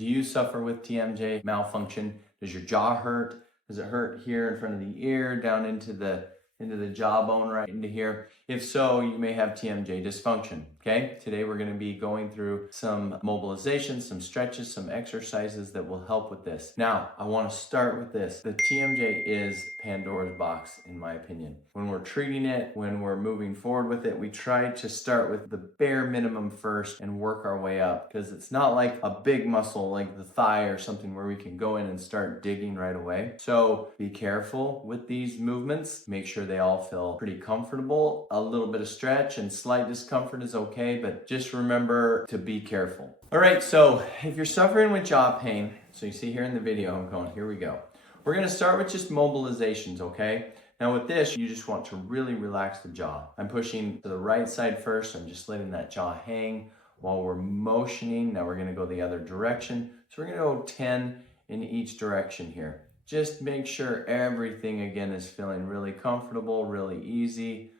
Do you suffer with TMJ malfunction? Does your jaw hurt? Does it hurt here in front of the ear, down into the jawbone right into here? If so, you may have TMJ dysfunction, okay? Today we're gonna be going through some mobilization, some stretches, some exercises that will help with this. Now, I wanna start with this. The TMJ is Pandora's box, in my opinion. When we're treating it, when we're moving forward with it, we try to start with the bare minimum first and work our way up, because it's not like a big muscle like the thigh or something where we can go in and start digging right away. So be careful with these movements. Make sure they all feel pretty comfortable. A little bit of stretch and slight discomfort is okay, but just remember to be careful. All right, so if you're suffering with jaw pain, so you see here in the video, I'm going, here we go. We're gonna start with just mobilizations, okay? Now with this, you just want to really relax the jaw. I'm pushing to the right side first. I'm just letting that jaw hang while we're motioning. Now we're gonna go the other direction. So we're gonna go 10 in each direction here. Just make sure everything again is feeling really comfortable, really easy.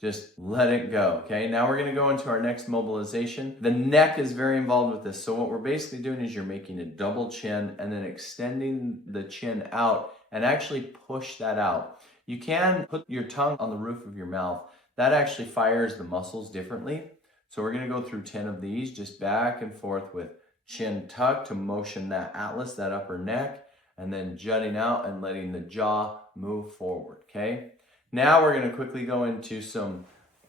Just let it go, okay? Now we're gonna go into our next mobilization. The neck is very involved with this. So what we're basically doing is you're making a double chin and then extending the chin out and actually push that out. You can put your tongue on the roof of your mouth. That actually fires the muscles differently. So we're gonna go through 10 of these, just back and forth with chin tucked to motion that atlas, that upper neck, and then jutting out and letting the jaw move forward, okay? Now we're gonna quickly go into some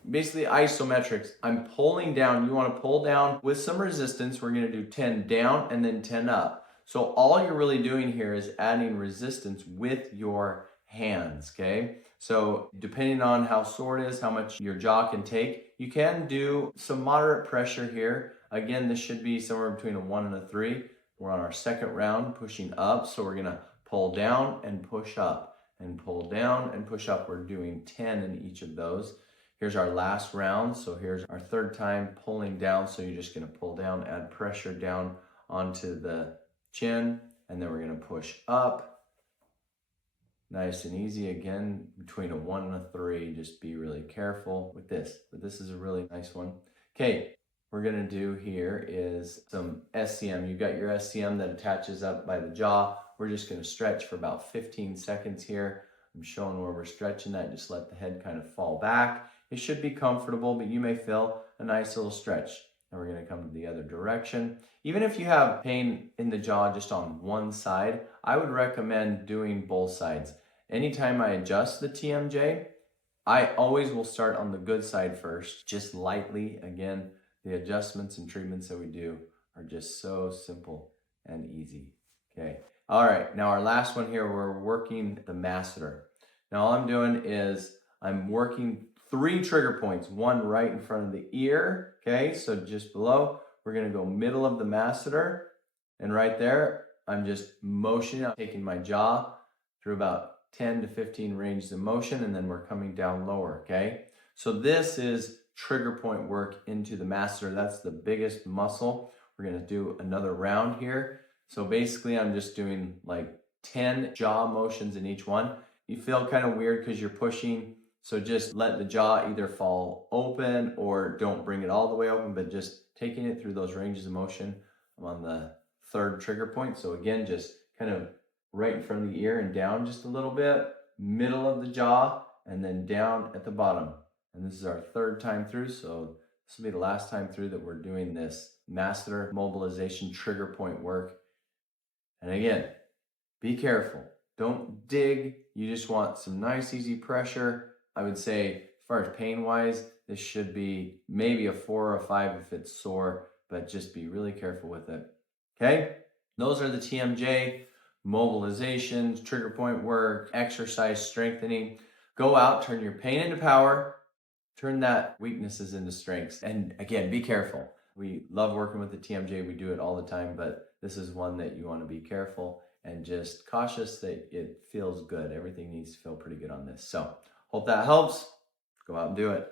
basically isometrics. I'm pulling down. You wanna pull down with some resistance. We're gonna do 10 down and then 10 up. So all you're really doing here is adding resistance with your hands, okay? So depending on how sore it is, how much your jaw can take, you can do some moderate pressure here. Again, this should be somewhere between a 1 and a 3. We're on our second round, pushing up. So we're gonna pull down and push up and pull down and push up. We're doing 10 in each of those. Here's our last round. So here's our third time pulling down. So you're just gonna pull down, add pressure down onto the chin, and then we're gonna push up. Nice and easy, again, between a 1 and a 3. Just be really careful with this, but this is a really nice one. Okay, we're gonna do here is some SCM. You've got your SCM that attaches up by the jaw. We're just gonna stretch for about 15 seconds here. I'm showing where we're stretching that. Just let the head kind of fall back. It should be comfortable, but you may feel a nice little stretch. And we're gonna come to the other direction. Even if you have pain in the jaw just on one side, I would recommend doing both sides. Anytime I adjust the TMJ, I always will start on the good side first, just lightly. Again, the adjustments and treatments that we do are just so simple and easy, okay? All right, now our last one here, we're working the masseter. Now all I'm doing is I'm working 3 trigger points, one right in front of the ear, okay? So just below, we're gonna go middle of the masseter, and right there, I'm just motioning out, taking my jaw through about 10 to 15 ranges of motion, and then we're coming down lower, okay? So this is trigger point work into the masseter. That's the biggest muscle. We're gonna do another round here. So basically I'm just doing like 10 jaw motions in each one. You feel kind of weird because you're pushing, so just let the jaw either fall open or don't bring it all the way open, but just taking it through those ranges of motion. I'm on the 3rd trigger point. So again, just kind of right in front of the ear and down just a little bit, middle of the jaw, and then down at the bottom. And this is our 3rd time through, so this will be the last time through that we're doing this masseter mobilization trigger point work. And again, be careful. Don't dig. You just want some nice, easy pressure. I would say, as far as pain-wise, this should be maybe a 4 or a 5 if it's sore, but just be really careful with it, okay? Those are the TMJ mobilizations, trigger point work, exercise strengthening. Go out, turn your pain into power, turn that weaknesses into strengths. And again, be careful. We love working with the TMJ. We do it all the time, but this is one that you want to be careful and just cautious that it feels good. Everything needs to feel pretty good on this. So hope that helps. Go out and do it.